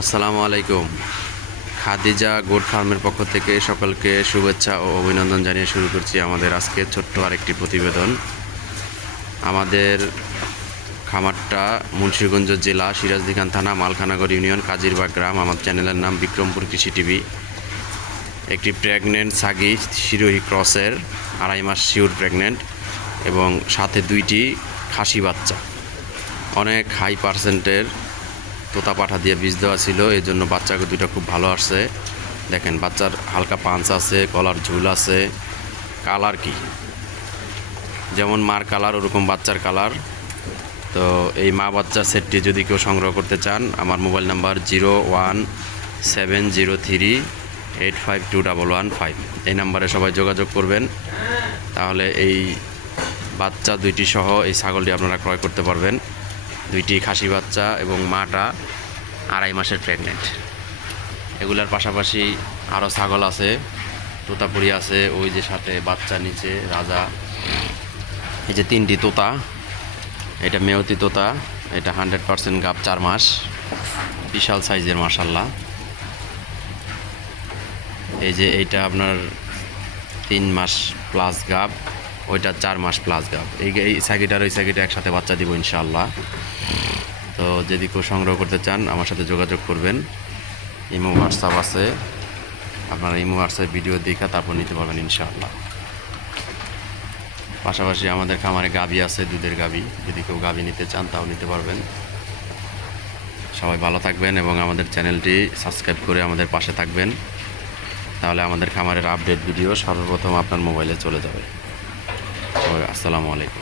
আসসালামু আলাইকুম। খাদিজা গোট ফার্মের পক্ষ থেকে সকলকে শুভেচ্ছা ও অভিনন্দন জানিয়ে শুরু করছি আমাদের আজকে ছোট্ট আরেকটি প্রতিবেদন। আমাদের খামারটা মুন্সিগঞ্জ জেলা সিরাজদিখান থানা মালখানাগর ইউনিয়ন কাজিরবাগ গ্রাম। আমার চ্যানেলের নাম বিক্রমপুর কৃষি টিভি। একটি প্রেগনেন্ট সাগি শিরোহী ক্রসের আড়াই মাস শিওর প্রেগনেন্ট এবং সাথে দুইটি খাসি বাচ্চা। অনেক হাই পার্সেন্টের তোতা পাঠা দিয়ে বীজ দেওয়া ছিল, এই জন্য বাচ্চাকে দুইটা খুব ভালো আসছে। দেখেন, বাচ্চার হালকা পাঞ্চ আছে, কলার ঝুল আছে। কালার কি? যেমন মার কালার, ওরকম বাচ্চার কালার। তো এই মা বাচ্চা সেটটি যদি কেউ সংগ্রহ করতে চান, আমার mobile number zero one seven zero three eight five two double one five. এই নাম্বারে সবাই যোগাযোগ করবেন। তাহলে এই বাচ্চা দুইটি সহ এই ছাগলটি আপনারা ক্রয় করতে পারবেন। দুইটি খাসি বাচ্চা এবং মাটা আড়াই মাসের প্রেগনেন্ট এগুলার পাশাপাশি আরও ছাগল আছে, তোতাপুরি আছে, ওই যে সাথে বাচ্চা নিচে, রাজা। এই যে তিনটি তোতা, এটা মেয়তি তোতা, এটা হান্ড্রেড পার্সেন্ট গাপ চার মাস, বিশাল সাইজের মাসাল্লাহ এই যে এইটা আপনার তিন মাস প্লাস গাপ ওইটা চার মাস প্লাস গাপ এই এই সাইকিটার ওই সাইকিটা একসাথে বাচ্চা দিব ইনশাআল্লাহ। তো যদি কেউ সংগ্রহ করতে চান, আমার সাথে যোগাযোগ করবেন। ইমো হোয়াটসঅ্যাপ আছে। আপনারা ইমো হোয়াটসঅ্যাপ ভিডিও দেখা তারপর নিতে পারবেন ইনশাআল্লাহ। পাশাপাশি আমাদের খামারে গাবি আছে, দুধের গাবি যদি কেউ গাবি নিতে চান, তাও নিতে পারবেন। সবাই ভালো থাকবেন এবং আমাদের চ্যানেলটি সাবস্ক্রাইব করে আমাদের পাশে থাকবেন। তাহলে আমাদের খামারের আপডেট ভিডিও সর্বপ্রথম আপনার মোবাইলে চলে যাবে। আসসালামু আলাইকুম।